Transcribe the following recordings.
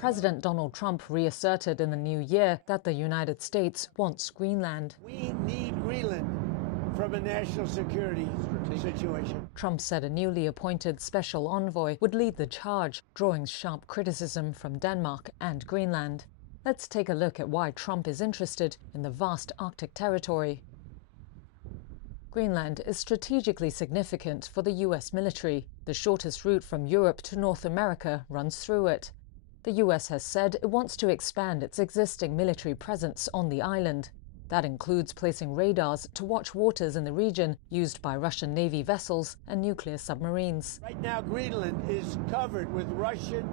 President Donald Trump reasserted in the new year that the United States wants Greenland. We need Greenland from a national security situation. Trump said a newly appointed special envoy would lead the charge, drawing sharp criticism from Denmark and Greenland. Let's take a look at why Trump is interested in the vast Arctic territory. Greenland is strategically significant for the US military. The shortest route from Europe to North America runs through it. The US has said it wants to expand its existing military presence on the island. That includes placing radars to watch waters in the region used by Russian Navy vessels and nuclear submarines. Right now, Greenland is covered with Russian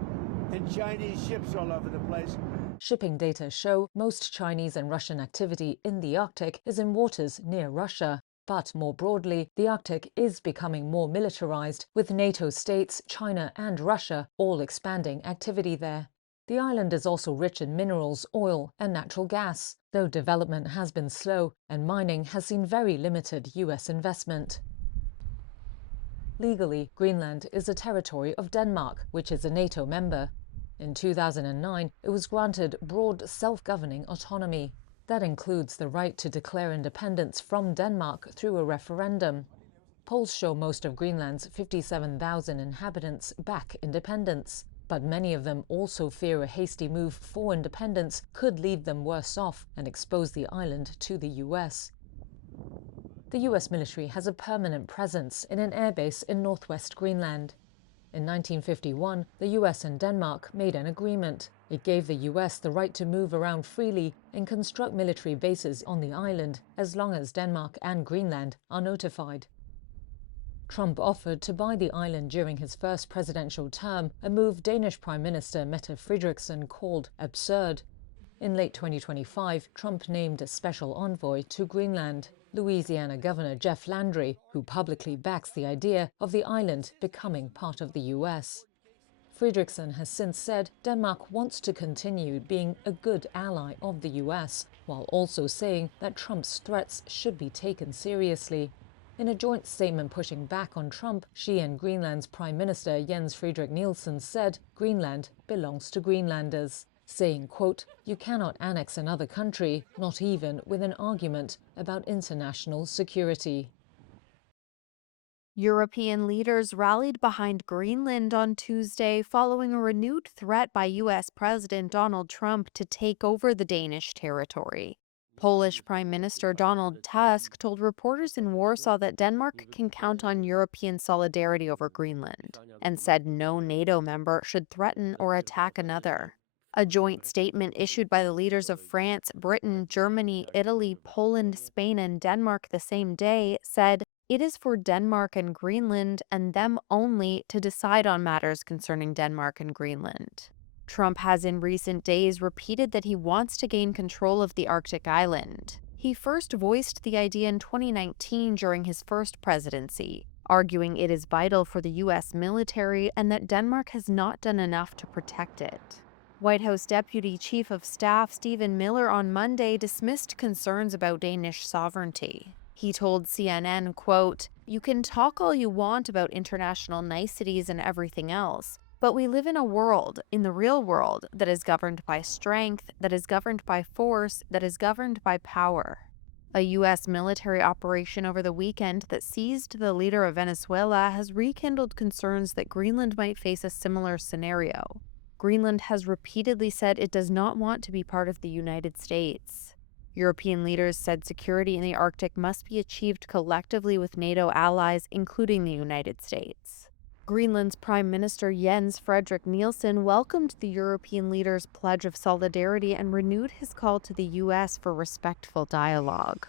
and Chinese ships all over the place. Shipping data show most Chinese and Russian activity in the Arctic is in waters near Russia. But more broadly, the Arctic is becoming more militarized, with NATO states, China and Russia all expanding activity there. The island is also rich in minerals, oil and natural gas, though development has been slow and mining has seen very limited US investment. Legally, Greenland is a territory of Denmark, which is a NATO member. In 2009, it was granted broad self-governing autonomy. That includes the right to declare independence from Denmark through a referendum. Polls show most of Greenland's 57,000 inhabitants back independence, but many of them also fear a hasty move for independence could leave them worse off and expose the island to the US. The US military has a permanent presence in an airbase in northwest Greenland. In 1951, the US and Denmark made an agreement. It gave the US the right to move around freely and construct military bases on the island as long as Denmark and Greenland are notified. Trump offered to buy the island during his first presidential term, a move Danish Prime Minister Mette Frederiksen called absurd. In late 2025, Trump named a special envoy to Greenland, Louisiana Governor Jeff Landry, who publicly backs the idea of the island becoming part of the US. Frederiksen has since said Denmark wants to continue being a good ally of the US, while also saying that Trump's threats should be taken seriously. In a joint statement pushing back on Trump, she and Greenland's Prime Minister Jens Frederik Nielsen said Greenland belongs to Greenlanders, saying, quote, "You cannot annex another country, not even with an argument about international security." European leaders rallied behind Greenland on Tuesday following a renewed threat by U.S. President Donald Trump to take over the Danish territory. Polish Prime Minister Donald Tusk told reporters in Warsaw that Denmark can count on European solidarity over Greenland, and said no NATO member should threaten or attack another. A joint statement issued by the leaders of France, Britain, Germany, Italy, Poland, Spain, and Denmark the same day said, "It is for Denmark and Greenland and them only to decide on matters concerning Denmark and Greenland." Trump has in recent days repeated that he wants to gain control of the Arctic island. He first voiced the idea in 2019 during his first presidency, arguing it is vital for the U.S. military and that Denmark has not done enough to protect it. White House Deputy Chief of Staff Stephen Miller on Monday dismissed concerns about Danish sovereignty. He told CNN, quote, "You can talk all you want about international niceties and everything else, but we live in a world, in the real world, that is governed by strength, that is governed by force, that is governed by power." A U.S. military operation over the weekend that seized the leader of Venezuela has rekindled concerns that Greenland might face a similar scenario. Greenland has repeatedly said it does not want to be part of the United States. European leaders said security in the Arctic must be achieved collectively with NATO allies, including the United States. Greenland's Prime Minister Jens Frederik Nielsen welcomed the European leaders' pledge of solidarity and renewed his call to the U.S. for respectful dialogue.